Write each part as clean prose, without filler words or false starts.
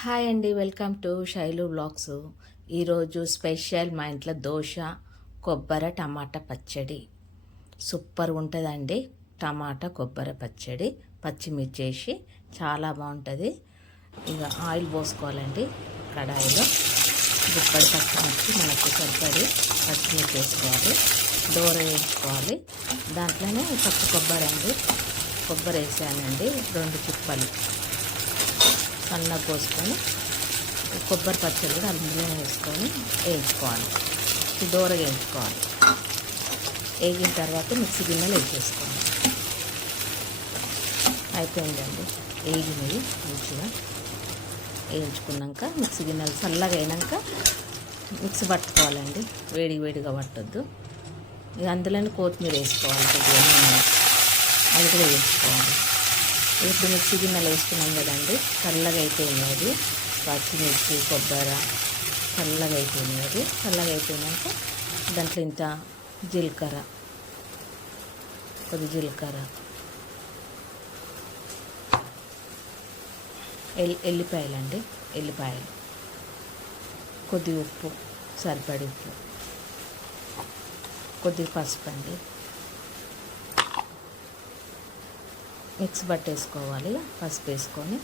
Hi అండి, welcome to Shailu blogs. ఈరోజు special మా ఇంట్లో దోశ, కొబ్బరి టమాటా పచ్చడి. సూపర్ ఉంటుందండి. టమాటా కొబ్బరి పచ్చడి, పచ్చిమిర్చి వేసి చాలా బాగుంటుంది. ఇక ఆయిల్ పోసుకోవాలండి కడాయిలో. గుప్పడి పచ్చిమిర్చి మనకు సరిపడి పచ్చిమిర్చి వేసుకోవాలి, దూర వేసుకోవాలి. దాంట్లోనే పచ్చి కొబ్బరి అండి, కొబ్బరి వేసానండి 2 చిప్పలు సన్నగా పోసుకొని కొబ్బరి పచ్చడి కూడా అందులో వేసుకొని వేయించుకోవాలి. దూరగా వేయించుకోవాలి. వేగిన తర్వాత మిక్సీ గిన్నెలు వేసేసుకోవాలి. అయిపోయిందండి, వేగినవి మంచిగా వేయించుకున్నాక మిక్సీ గిన్నెలు చల్లగా అయినాక మిక్సీ పట్టుకోవాలండి. వేడిగా పట్టొద్దు. ఇక అందులోనే కొత్తిమీర వేసుకోవాలి, కొద్దిగా అది కూడా వేసుకోవాలి. ఇప్పుడు మిక్సీ గిన్నెలు వేసుకున్నాం కదండి, చల్లగా అయిపోయినది పచ్చిమిర్చి కొబ్బరి చల్లగా అయిపోయినది. చల్లగా అయిపోయినాక దాంట్లో ఇంత జీలకర్ర, కొద్ది జీలకర్ర, ఎల్లిపాయలండి, ఎల్లిపాయలు, కొద్ది ఉప్పు, సరిపడి ఉప్పు, కొద్ది పసుపు అండి. మిక్స్ పట్టేసుకోవాలి. పసుపు వేసుకొని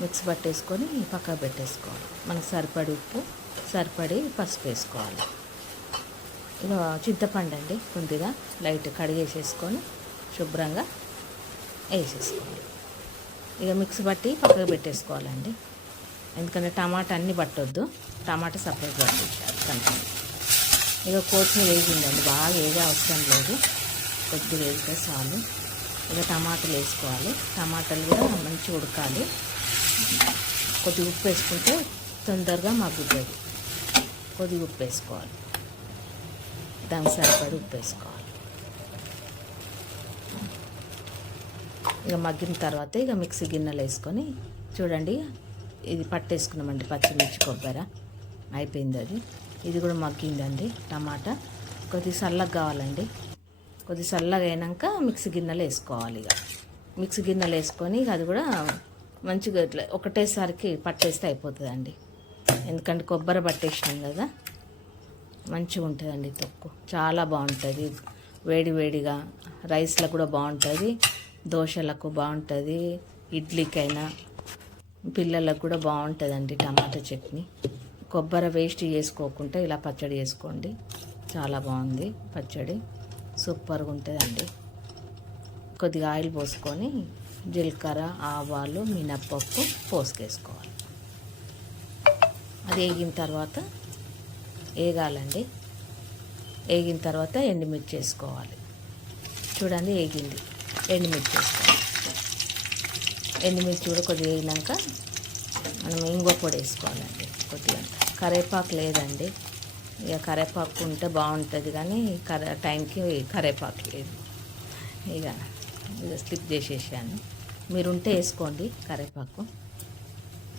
మిక్స్ పట్టేసుకొని పక్కకు పెట్టేసుకోవాలి. మనకు సరిపడి ఉప్పు, సరిపడి పసుపు వేసుకోవాలి. ఇక చింతపండు అండి కొద్దిగా లైట్ కడిగేసేసుకొని శుభ్రంగా వేసేసుకోవాలి. ఇక మిక్స్ పట్టి పక్కకు పెట్టేసుకోవాలండి. ఎందుకంటే టమాటా అన్నీ పట్టొద్దు, టమాటా సపరేట్ పట్టేసారు కొంచెం. ఇక కొత్తిమీర వేసిందండి, బాగా వేగే అవసరం లేదు, కొద్దిగా వేస్తే చాలు. ఇక టమాటాలు వేసుకోవాలి. టమాటాలు కూడా మంచిగా ఉడకాలి. కొద్దిగా ఉప్పు వేసుకుంటే తొందరగా మగ్గుతుంది. కొద్దిగా ఉప్పు వేసుకోవాలి, దానికి సరిపడి ఉప్పు వేసుకోవాలి. ఇక మగ్గిన తర్వాత ఇక మిక్సీ గిన్నెలు వేసుకొని చూడండి, ఇది పట్టేసుకున్నామండి పచ్చిమిర్చి కొబ్బరి. అయిపోయింది అది. ఇది కూడా మగ్గిందండి. టమాటా కొద్దిగా చల్లగా కావాలండి. కొద్ది చల్లగా అయినాక మిక్సీ గిన్నెలు వేసుకోవాలి. ఇక మిక్సీ గిన్నెలు వేసుకొని ఇక అది కూడా మంచిగా ఇట్లా ఒకటేసారికి పట్టేస్తే అయిపోతుందండి. ఎందుకంటే కొబ్బరి పట్టేసినాం కదా, మంచిగా ఉంటుందండి తొక్కు. చాలా బాగుంటుంది. వేడిగా రైస్లకు కూడా బాగుంటుంది, దోశలకు బాగుంటుంది, ఇడ్లీకైనా పిల్లలకు కూడా బాగుంటుందండి టమాటా చట్నీ. కొబ్బరి వేస్ట్ చేసుకోకుండా ఇలా పచ్చడి చేసుకోండి, చాలా బాగుంది పచ్చడి, సూపర్గా ఉంటుందండి. కొద్దిగా ఆయిల్ పోసుకొని జీలకర్ర, ఆవాలు, మినప్పప్పు పోసుకేసుకోవాలి. అది వేగిన తర్వాత వేగాలండి. వేగిన తర్వాత ఎండుమిర్చి వేసుకోవాలి. చూడండి వేగింది, ఎండుమిర్చి వేసుకోవాలి. ఎండుమిర్చి కూడా కొద్దిగా వేగినాక మనం ఇంగువ పొడి వేసుకోవాలండి. కొద్దిగా కరివేపాకు లేదండి, ఇక కరివేపాకు ఉంటే బాగుంటుంది కానీ టైంకి కరివేపాకు లేదు. ఇక స్లిప్ చేసేసాను. మీరు ఉంటే వేసుకోండి కరివేపాకు.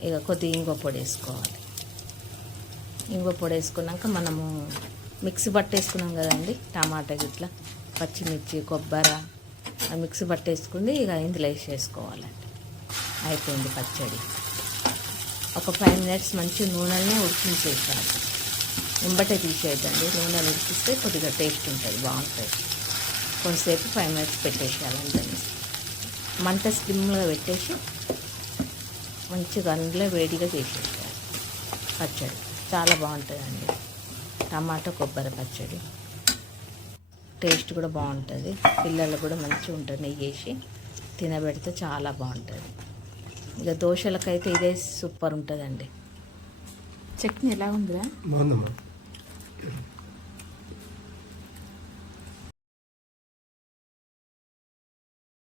ఇక కొద్దిగా ఇంగువ పొడి వేసుకోవాలి. ఇంగువ పొడి వేసుకున్నాక మనము మిక్సీ పట్టేసుకున్నాం కదండి టమాటా గిట్లా పచ్చిమిర్చి కొబ్బరి మిక్సీ పట్టేసుకుంది. ఇక ఇందులో వేసేసుకోవాలండి. అయిపోయింది పచ్చడి. ఒక 5 minutes మంచి నూనెలనే ఉడికించేసాను. వెంబటే తీసేయద్దండి, నూనెలు ఉడికిస్తే కొద్దిగా టేస్ట్ ఉంటుంది, బాగుంటుంది. కొంతసేపు 5 minutes పెట్టేసేయాలండి. మంట స్లిమ్గా పెట్టేసి మంచిగా అందులో వేడిగా చేసేసేయాలి. పచ్చడి చాలా బాగుంటుందండి. టమాటా కొబ్బరి పచ్చడి టేస్ట్ కూడా బాగుంటుంది. పిల్లలు కూడా మంచిగా ఉంటుంది, నెయ్యి వేసి తినబెడితే చాలా బాగుంటుంది. ఇక దోశలకైతే ఇదే సూపర్ ఉంటుందండి. చట్నీ ఎలా ఉందిరా? బాగుందమ్మా.